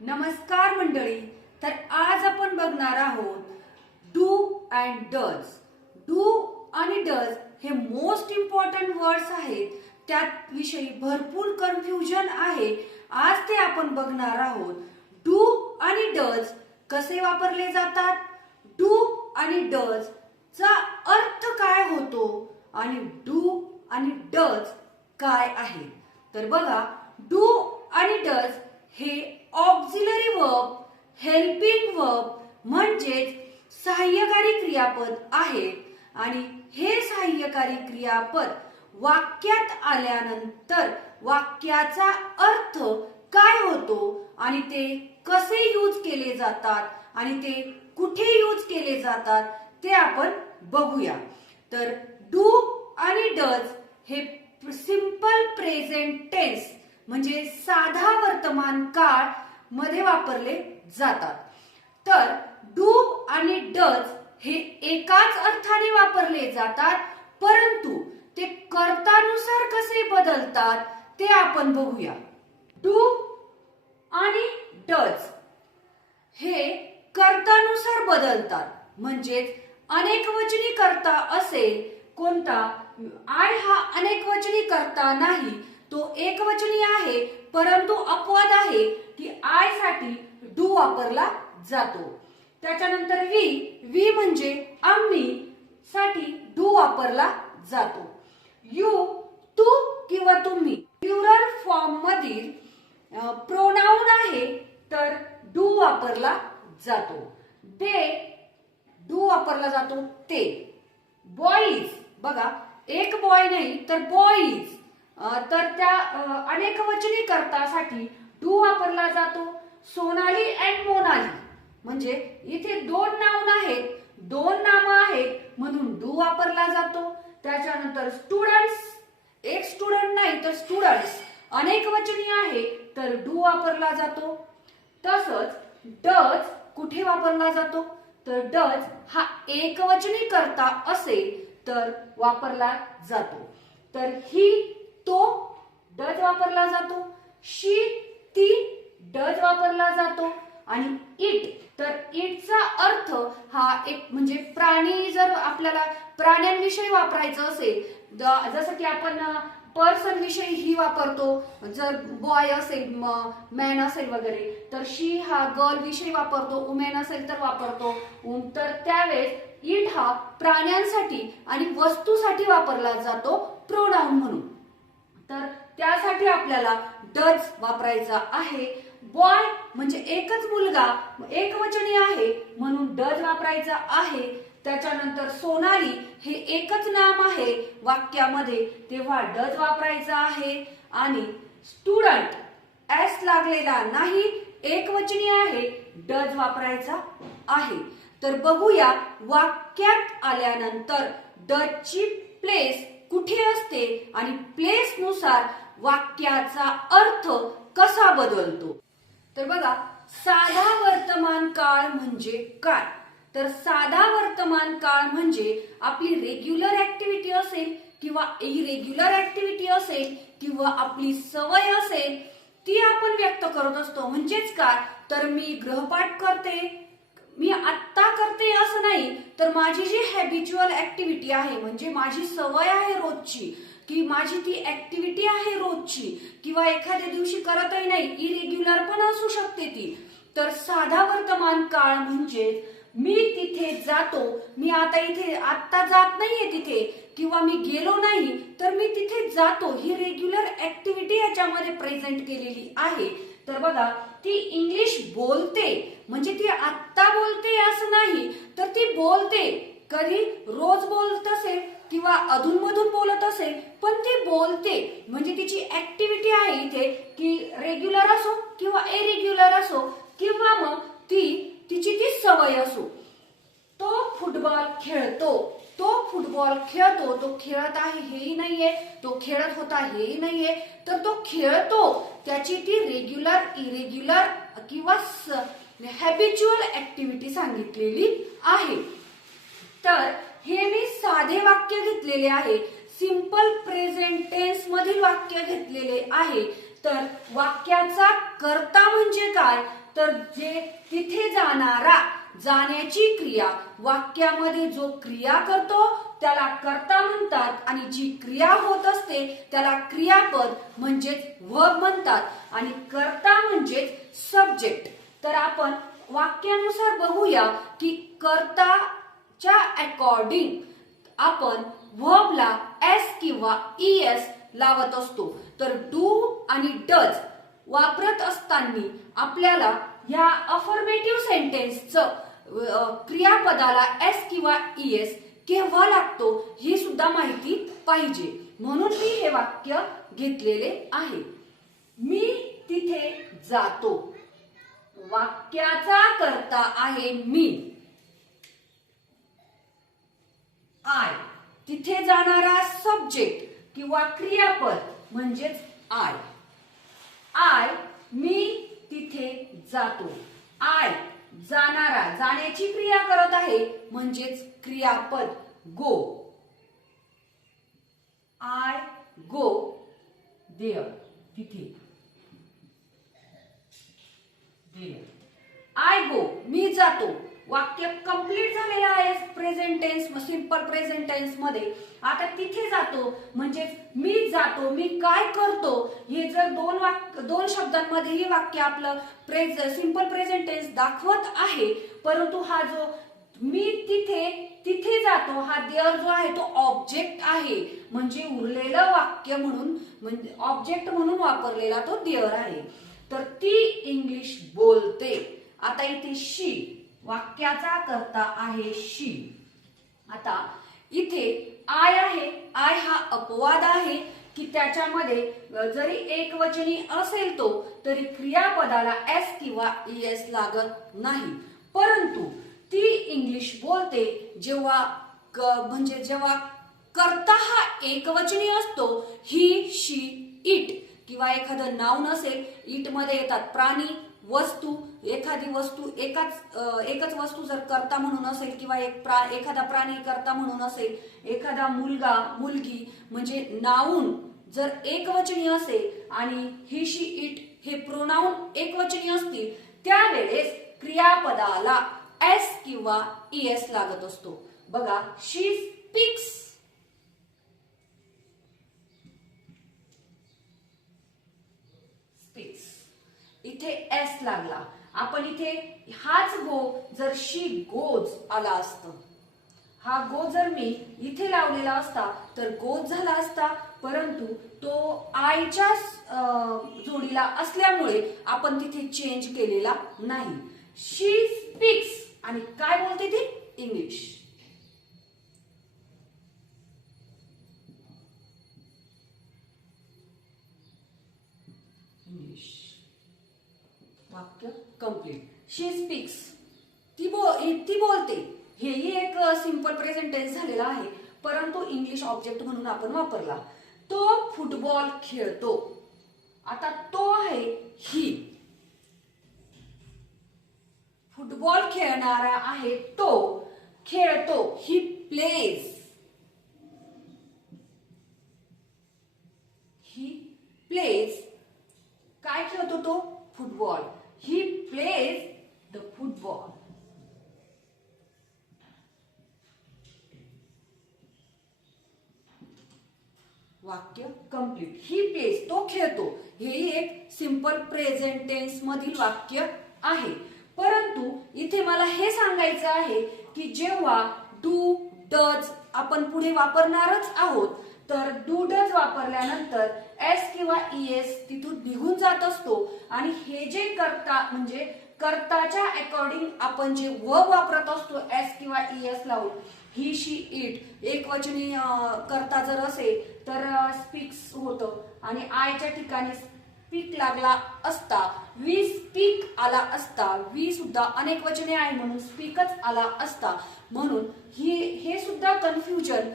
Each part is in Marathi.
नमस्कार मंडळी. तर आज आपण बघणार आहोत डू अँड डज. डू आणि डज हे मोस्ट इम्पॉर्टंट वर्ड्स आहेत. त्यात विषयी भरपूर कन्फ्युजन आहे. आज ते आपण बघणार आहोत. डू आणि डज कसे वापरले जातात, डू आणि डज चा अर्थ काय होतो आणि डू आणि डज काय आहे. तर बघा, डू आणि डज हे ऑक्झिलरी वर्ब, हेल्पिंग वर्ब म्हणजेच सहाय्यकारी क्रियापद आहे आणि हे सहाय्यकारी क्रियापद वाक्यात आल्यानंतर वाक्याचा अर्थ काय होतो आणि ते कसे यूज केले जातात आणि ते कुठे यूज केले जातात ते आपण बघूया. तर डू आणि डज हे सिंपल प्रेझेंट टेन्स म्हणजे साधा वर्तमान काळ मध्ये वापरले जातात. तर डू आणि डज हे एकाच अर्थाने वापरले जातात, परंतु ते कर्तानुसार कसे बदलतात ते आपण बघूया. डू आणि डज हे कर्तानुसार बदलतात. म्हणजेच अनेकवचनी कर्ता असेल कोणता, आय हा अनेकवचनी कर्ता नाही, तो एकवचनी आहे, परंतु अपवाद आहे की आय साठी डू वापरला जातो. त्याच्यानंतर वी म्हणजे आम्ही साठी डू वापरला जातो. यू तू किंवा तुम्ही प्लुरल फॉर्म मधील प्रोनाउन आहे तर डू वापरला जातो. दे डू वापरला जातो ते. बॉईज बघा, एक बॉय नाही तर बॉईज, तर त्या अनेकवचनी कर्तासाठी डू वापरला जातो. सोनाली अँड मोनाली म्हणजे इथे दोन नाउन आहेत, दोन नामं आहेत म्हणून डू वापरला जातो. त्याच्यानंतर स्टुडंट्स, एक स्टुडंट नाही तर स्टुडंट्स अनेकवचनी आहे तर डू वापरला जातो. तसंच डज कुठे वापरला जातो, तर डज हा एकवचनी कर्ता असेल तर वापरला जातो. तर ही तो डज वापरला जातो. शी ती डज वापरला जातो. आणि इट, तर इटचा अर्थ हा एक म्हणजे प्राणी, जर आपल्याला प्राण्यांविषयी वापरायचं असेल, जसं की आपण पर्सन विषयी ही वापरतो, जर बॉय असेल मॅन असेल वगैरे, तर शी हा गर्ल विषयी वापरतो, वुमेन असेल तर वापरतो. तर त्यावेळेस इट हा प्राण्यांसाठी आणि वस्तूसाठी वापरला जातो प्रोनाउन म्हणून. तर त्यासाठी आपल्याला डज वापरायचा आहे. बॉय म्हणजे एकच मुलगा, एकवचनी आहे म्हणून डज वापरायचा आहे. त्याच्यानंतर सोनाली हे एकच नाम आहे वाक्यामध्ये, तेव्हा डज वापरायचा आहे. आणि स्टुडंट एस लागलेला नाही, एकवचनी आहे, डज वापरायचा आहे. तर बघूया, वाक्यात आल्यानंतर डजची प्लेस कुठे असते आणि प्लेस नुसार वाक्याचा अर्थ कसा बदलतो. तर बघा, साधा वर्तमान काळ म्हणजे काय, तर साधा वर्तमान काळ म्हणजे आपली रेग्युलर ऍक्टिव्हिटी असेल किंवा इरेग्युलर ऍक्टिव्हिटी असेल किंवा आपली सवय असेल ती आपण व्यक्त करत असतो. म्हणजेच काय, तर मी गृहपाठ करते, मी आत्ता करते असं नाही, तर माझी जी हॅबिच्युअल ऍक्टिव्हिटी आहे म्हणजे माझी सवय आहे रोजची, की माझी ती ऍक्टिव्हिटी आहे रोजची, किंवा एखाद्या दिवशी करतही नाही, इरेग्युलर पण असू शकते ती. तर साधा वर्तमान काळ म्हणजे मी तिथे जातो, मी आता इथे आत्ता जात नाहीये तिथे, किंवा मी गेलो नाही तर मी तिथे जातो, ही रेग्युलर ऍक्टिव्हिटी याच्यामध्ये प्रेझेंट केलेली आहे. तर बघा, ती इंग्लिश बोलते म्हणजे ती आत्ता बोलते असं नाही, तर ती बोलते, कधी रोज बोलत असेल किंवा अधूनमधून बोलत असेल, पण ती बोलते म्हणजे तिची ऍक्टिव्हिटी आहे इथे, की रेग्युलर असो किंवा इरेग्युलर असो किंवा मग तिची ती सवय असो. तो फुटबॉल खेळतो, तो फुटबॉल खेळतो, तो खेळत आहे हेही नाहीये, तो खेळत होता हेही नाहीये, तर तो खेळतो, त्याची ती रेग्युलर, इरेग्युलर किंवा हॅबिच्युअल ऍक्टिव्हिटी सांगितलेली आहे. तर हे मी साधे वाक्य घेतलेले आहे, सिंपल प्रेझेंट टेन्स मधील वाक्य घेतलेले आहे. तर वाक्याचा कर्ता म्हणजे काय, तर जे तिथे जाणारा, जाण्याची क्रिया, वाक्यामध्ये जो क्रिया करतो त्याला कर्ता म्हणतात आणि जी क्रिया होत असते त्याला क्रियापद म्हणजेच वर्ब म्हणतात आणि कर्ता म्हणजेच सब्जेक्ट. तर आपण वाक्यानुसार बघूया की कर्ताच्या अकॉर्डिंग आपण वर्बला एस किंवा ईएस लावत असतो. तर डू आणि डज वापरत असताना आपल्याला या अफर्मेटिव्ह सेंटेन्सचं क्रियापदाला एस किंवा ईएस केव्हा लागतो ही सुद्धा माहिती पाहिजे, म्हणून मी हे वाक्य घेतलेले आहे. मी तिथे जातो. वाक्याचा कर्ता आहे मी. आय तिथे जाणारा सब्जेक्ट किंवा क्रियापद म्हणजेच आय. आय मी तिथे जातो. आय जाणारा, जाण्याची क्रिया करत आहे म्हणजेच क्रियापद गो. आय गो देअर, तिथे. आय गो मी जातो. वाक्य कंप्लीट झालेलं आहे present tense, simple present tense मध्ये. आता तिथे जातो म्हणजे मी जातो, मी काय करतो, हे जर दोन शब्दांमध्येही वाक्य आपलं सिंपल प्रेझेंट टेन्स दाखवत आहे, परंतु हा जो मी तिथे जातो हा देअर जो आहे तो ऑब्जेक्ट आहे, म्हणजे उरलेलं वाक्य म्हणून, म्हणजे ऑब्जेक्ट म्हणून वापरलेला तो देअर आहे. तर ती इंग्लिश बोलते. आता इथे शी वाक्याचा कर्ता आहे शी. आता इथे आय आहे. आय हा अपवाद आहे की त्याच्यामध्ये जरी एकवचनी असेल तो तरी क्रियापदाला एस किंवा ईएस लागत नाही. परंतु ती इंग्लिश बोलते जेव्हा जेव्हा कर्ता हा एकवचनी असतो, ही शी इट किंवा एखादं नाउन असेल, इट मध्ये येतात प्राणी, वस्तू, एखादी वस्तू एकच वस्तू जर कर्ता म्हणून असेल किंवा एखादा प्राणी कर्ता म्हणून असेल, एखादा मुलगा, मुलगी म्हणजे नाउन जर एकवचनी असेल आणि ही शी इट हे प्रोनाउन एकवचनी असतील त्यावेळेस क्रियापदाला एस किंवा ईएस लागत असतो. बघा, शी स्पीक्स. इथे एस लागला. आपण इथे हाच गो जर शी गोज आला असतं, हा गो जर मी इथे लावलेला असता तर गोज झाला असता, परंतु तो आयच्या जोडीला असल्यामुळे आपण तिथे चेंज केलेला नाही. शी स्पीक्स आणि काय बोलते ती? इंग्लिश. वाक्य कंप्लीट. शी स्पीक्स ती बोलते. हेही एक सिंपल प्रेझेंट टेन्स झालेला आहे, परंतु इंग्लिश ऑब्जेक्ट म्हणून आपण वापरला. तो फुटबॉल खेळतो. आता तो आहे ही. फुटबॉल खेळणारा आहे तो, खेळतो. He plays. ही प्लेज काय खेळतो तो? Football. He plays the football. वाक्य कंप्लीट. ही प्लेज तो खेळतो. हेही एक सिंपल प्रेझेंट टेन्स मधील वाक्य आहे. परंतु इथे मला हे सांगायचं आहे की जेव्हा डू डज आपण पुढे वापरणारच आहोत, तर डू डज वापरल्यानंतर एस किंवा ईएस तिथून निघून जात असतो आणि हे जे कर्ता म्हणजे कर्ताच्या अकॉर्डिंग आपण जे वर्ब वापरत असतो एस किंवा ईएस लावून, ही शी इट एकवचनी कर्ता जर असेल तर स्पीक्स होतं आणि आयच्या ठिकाणी स्पीक लागला असता, वी स्पीक आला असता, वी सुद्धा अनेक वचने आहे म्हणून स्पीकच आला असता. म्हणून हे सुद्धा कन्फ्युजन,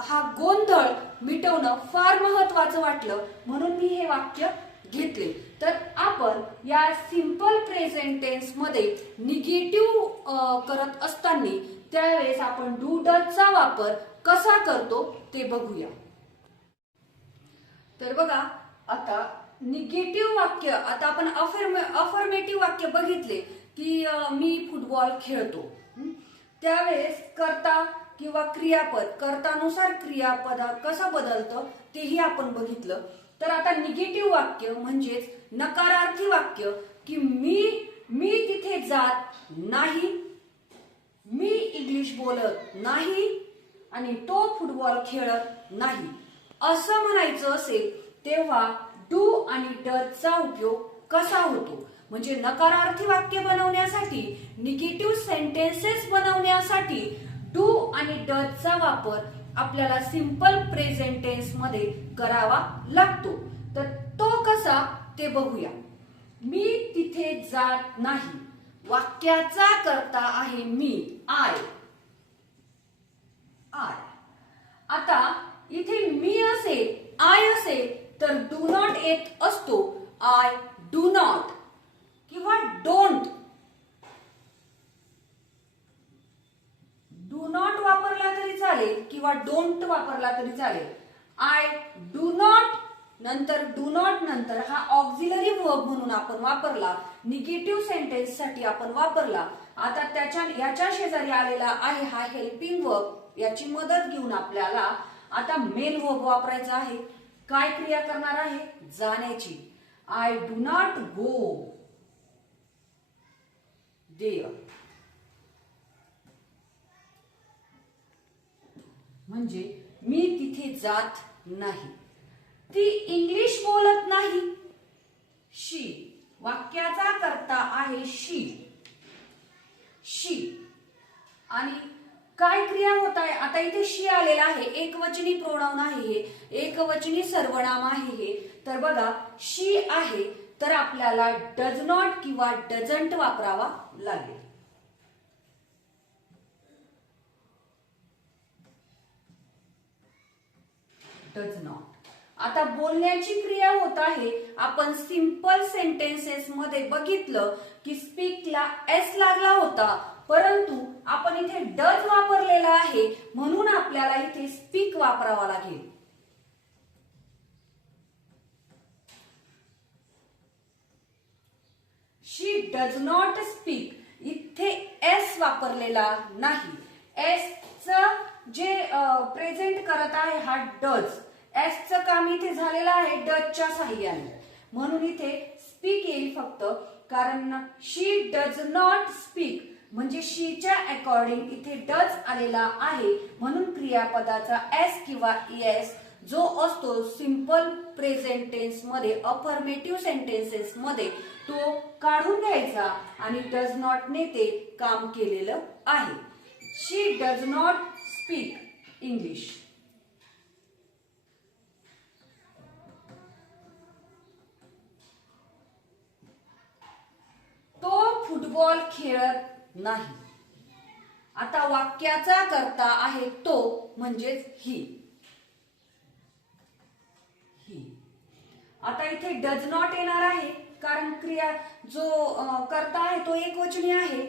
हा गोंधळ मिटवणं फार महत्वाचं वाटलं म्हणून मी हे वाक्य घेतले. तर आपण या सिंपल प्रेझेंट टेन्स मध्ये निगेटिव्ह करत असताना त्यावेळेस आपण डू डजचा वापर कसा करतो ते बघूया. तर बघा, आता निगेटिव्ह वाक्य, आता आपण अफर्मेटिव्ह वाक्य बघितले की मी फुटबॉल खेळतो, त्यावेळेस कर्ता किंवा क्रियापद, कर्तानुसार क्रियापद कसं बदलतं तेही आपण बघितलं. तर आता निगेटिव्ह वाक्य म्हणजेच नकारार्थी वाक्य की मी तिथे जात नाही, मी इंग्लिश बोलत नाही आणि तो फुटबॉल खेळत नाही असं म्हणायचं असेल तेव्हा डू आणि डजचा उपयोग कसा होतो. म्हणजे नकारार्थी वाक्य बनवण्यासाठी, निगेटिव्ह सेंटेन्सेस बनवण्यासाठी डू आणि डजचा वापर आपल्याला सिंपल प्रेझेंट टेन्स मध्ये करावा लागतो. तर तो कसा ते बघूया. मी तिथे जात नाही, वाक्याचा कर्ता आहे मी, आय. आता इथे मी असेल, आय असेल तर डू नॉट येत असतो, आय डू नॉट किंवा डोंट. डू नॉट वापरला तरी चालेल किंवा डोंट वापरला तरी चालेल. आय डू नॉट नंतर डू नॉट नंतर हा ऑक्झिलरी वर्ब म्हणून आपण वापरला, निगेटिव्ह सेंटेन्स साठी आपण वापरला. आता याच्या शेजारी आलेला आहे हा हेल्पिंग वर्ब, याची मदत घेऊन आपल्याला आता मेन वर्ब वापरायचा आहे. काय क्रिया करणार आहे? जाण्याची. I do not go there. म्हणजे मी तिथे जात नाही. ती इंग्लिश बोलत नाही, शी. वाक्याचा कर्ता आहे शी. आणि काय क्रिया होत आहे? आता इथे शी आलेला आहे, एकवचनी प्रोनाउन आहे हे, एकवचनी सर्वनाम आहे हे. तर बघा शी आहे तर आपल्याला डज नॉट किंवा डझंट वापरावा लागेल. Does not. आता बोलण्याची क्रिया होत आहे. आपण सिंपल सेंटेन्सेस मध्ये बघितलं की स्पीकला एस लागला होता, परंतु आपण इथे डज वापरलेला आहे म्हणून आपल्याला इथे स्पीक वापरावा लागेल. शी डज नॉट स्पीक. इथे एस वापरलेला नाही. एस च जे प्रेझेंट करत आहे हा डज. एस च काम इथे झालेलं आहे डजच्या साहाय्याने, म्हणून इथे स्पीक येईल फक्त. कारण शी डज नॉट स्पीक म्हणजे शीच्या अकॉर्डिंग इथे डज आलेला आहे, म्हणून क्रियापदाचा एस किंवा एस जो असतो सिंपल प्रेझेंट टेन्स मध्ये, अफर्मेटिव्ह सेंटेन्सेस मध्ये, तो काढून घ्यायचा आणि डज नॉट ने ते काम केलेलं आहे. शी डज नॉट स्पीक इंग्लिश. तो फुटबॉल खेळत नाही. आता वाक्याचा कर्ता आहे तो म्हणजेच ही. आता इथे डज नॉट येणार आहे कारण क्रिया जो कर्ता आहे तो एकवचनी आहे.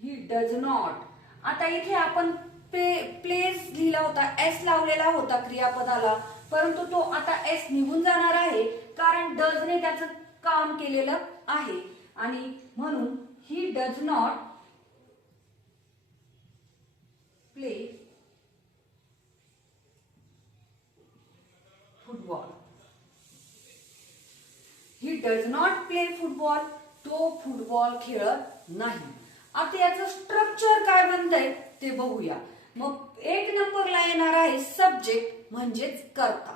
ही डज नॉट. आता इथे आपण प्लेस लिहिला होता, एस लावलेला होता क्रियापदाला, परंतु तो आता एस निघून जाणार आहे कारण डजने त्याचं काम केलेलं आहे आणि म्हणून he does not play football. He does not play football. तो फुटबॉल खेळत नाही. आता याचं स्ट्रक्चर काय बनतंय ते बघूया. मग एक नंबरला येणार आहे सब्जेक्ट म्हणजेच कर्ता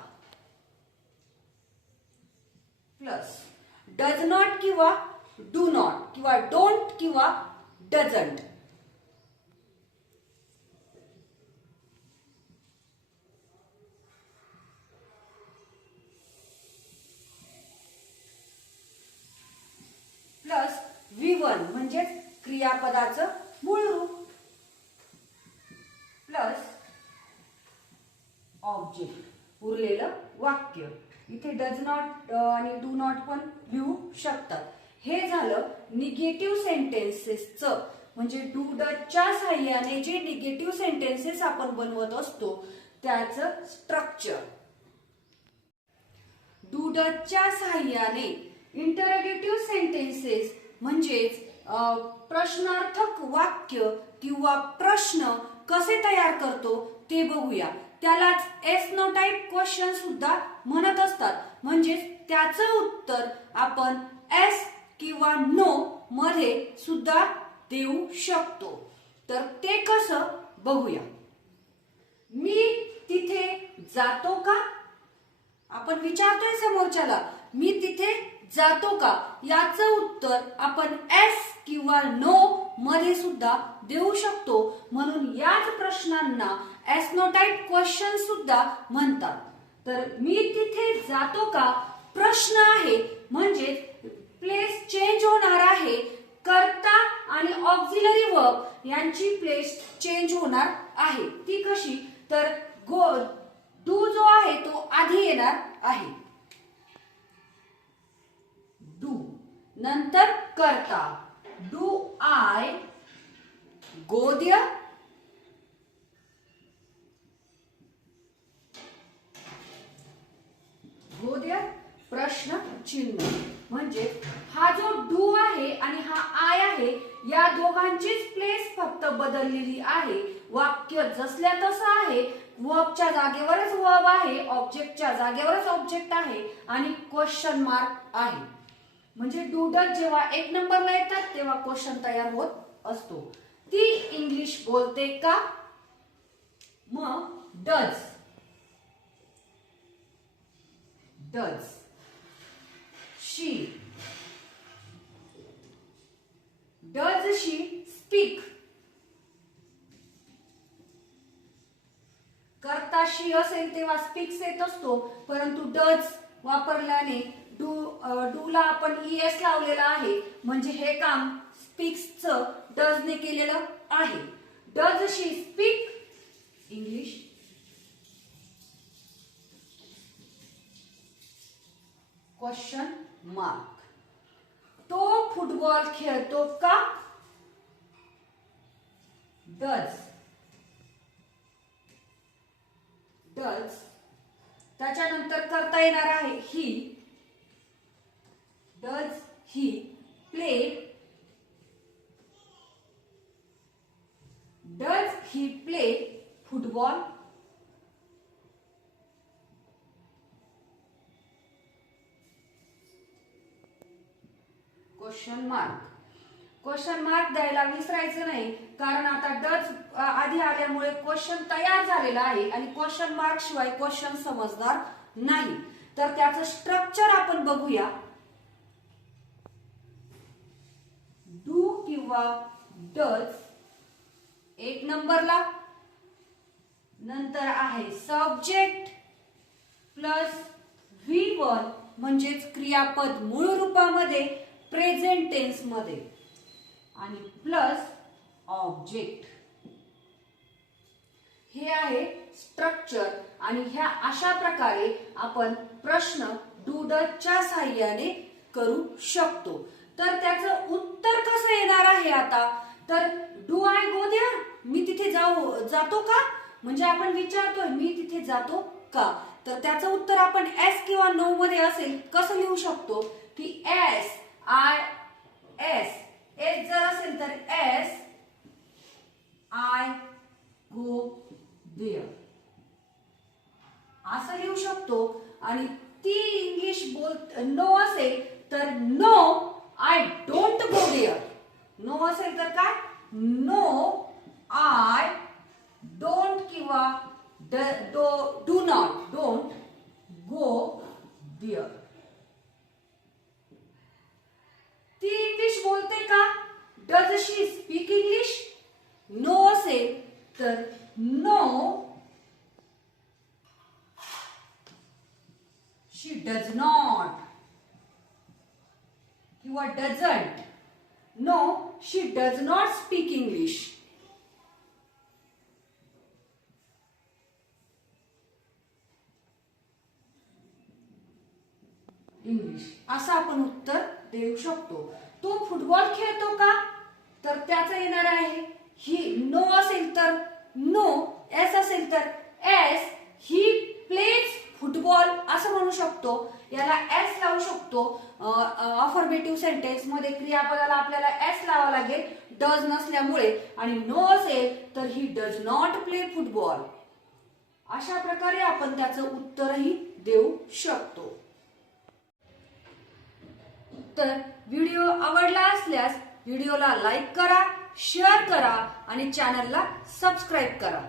प्लस डज नॉट किंवा डू नॉट किंवा डोंट किंवा डझंट. प्लस V1 म्हणजेच क्रियापदाचं मूळ रूप प्लस ऑब्जेक्ट उरलेलं वाक्य. इथे डज नॉट आणि डू नॉट पण लिहू शकतात. हे झालं निगेटिव्ह सेंटेन्सेसचं म्हणजे डू डजच्या साह्याने जे निगेटिव्ह सेंटेन्सेस आपण बनवत असतो त्याचं स्ट्रक्चर. डू डजच्या साह्याने इंटरोगेटिव्ह सेंटेन्सेस म्हणजेच प्रश्नार्थक वाक्य किंवा प्रश्न कसे तयार करतो ते बघूया. त्यालाच एस नो टाइप क्वेश्चन सुद्धा म्हणत असतात. म्हणजे त्याचं उत्तर आपण एस किंवा नो मध्ये सुद्धा देऊ शकतो. तर ते कसं बघूया. मी तिथे जातो का? आपण विचारतोय समोरच्याला मी तिथे जातो का? याचं उत्तर आपण एस किंवा नो मध्ये सुद्धा देऊ शकतो. म्हणून याच प्रश्नांना एस नो टाइप क्वेश्चन सुद्धा म्हणतात. तर मी तिथे जातो का प्रश्न आहे म्हणजे प्लेस चेंज होणार आहे. कर्ता आणि ऑक्झिलरी वर्ब यांची प्लेस चेंज होणार आहे. ती कशी? तर डू जो आहे तो आधी येणार आहे. डू नंतर कर्ता. Do I go there? Go there प्रश्न चिन्ह. म्हणजे हा जो डू आहे आणि हा आय आहे या दोघांचीच प्लेस फक्त बदललेली आहे. वाक्य जसल्या तसं आहे. वर्बच्या जागेवरच वर्ब आहे, ऑब्जेक्टच्या जागेवरच ऑब्जेक्ट आहे आणि क्वेश्चन मार्क आहे. म्हणजे डू डज जेव्हा एक नंबरला येतात तेव्हा क्वेश्चन तयार होत असतो. ती इंग्लिश बोलते का? मग does. Does she. Does she speak? कर्ता शी असेल तेव्हा स्पीक्स येत असतो. परंतु डज वापरल्याने डूला आपण ईएस लावलेला आहे म्हणजे हे काम स्पीक्सचं डजने केलेलं आहे. Does she speak English? Question mark. तो फुटबॉल खेळतो का? डज. डज त्याच्यानंतर करता येणार आहे ही. Does he play? Does he play football? Question mark. Question mark द्यायला विसरायचं नाही कारण आता डज आधी आल्यामुळे क्वेश्चन तयार झालेला आहे आणि क्वेश्चन मार्क शिवाय क्वेश्चन समजणार नाही. तर त्याचं स्ट्रक्चर आपण बघूया. डू किंवा डज एक नंबरला, नंतर आहे सब्जेक्ट प्लस V1 म्हणजेच क्रियापद मूळ रूपामध्ये प्रेझेंट टेन्स मध्ये आणि प्लस ऑब्जेक्ट. हे आहे स्ट्रक्चर आणि ह्या अशा प्रकारे आपण प्रश्न डू डजच्या साह्याने करू शकतो. तर त्याचं उत्तर कसं येणार आहे आता? तर डू आय गो देअर? मी तिथे जातो का? म्हणजे आपण विचारतोय मी तिथे जातो का? तर त्याचं उत्तर आपण एस किंवा नो मध्ये असेल कसं लिहू शकतो की एस आय एस. एस जर असेल तर एस आय गो देअर असं लिहू शकतो. आणि ती इंग्लिश नो असेल तर no I don't go there. No असेल तर काय? नो आय डोंट किंवा do not don't go there. ती इंग्लिश बोलते का? Does she speak English? No असेल तर नो शी डज नॉट किंवा doesn't. No she does not speak English. English असं आपण उत्तर देऊ शकतो. तो फुटबॉल खेळतो का? तर त्याचं येणार आहे ही नो असेल तर नो, एस असेल तर एस, ही प्लेज फुटबॉल असं म्हणू शकतो. याला एस लावू शकतो. अफर्मेटिव्ह सेंटेन्स मध्ये क्रियापदाला आपल्याला एस लावावा लागेल डज नसल्यामुळे. आणि नो असेल तर he does not play football. अशा प्रकारे आपण त्याचं उत्तरही देऊ शकतो. तर व्हिडिओ आवडला असल्यास व्हिडिओला लाईक करा, शेअर करा आणि चॅनलला सबस्क्राईब करा.